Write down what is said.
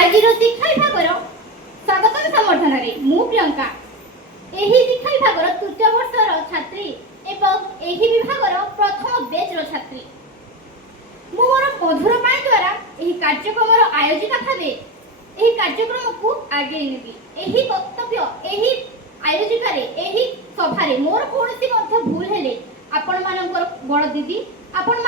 आज शिक्षा विभाग स्वागत समर्थन में मु प्रियंका एही शिक्षा विभाग तृतीय वर्षर छात्री एवं एही विभाग प्रथम बेच छात्री मु मोर मधुर पाई द्वारा एही कार्यक्रम आयोजिका भावे एही कार्यक्रम को आगे नेबी एही वक्तव्य एही आयोजिका रे एही सभा रे मोर कोनोसी भूल हेले आपण मानकर बड़ दीदी आपण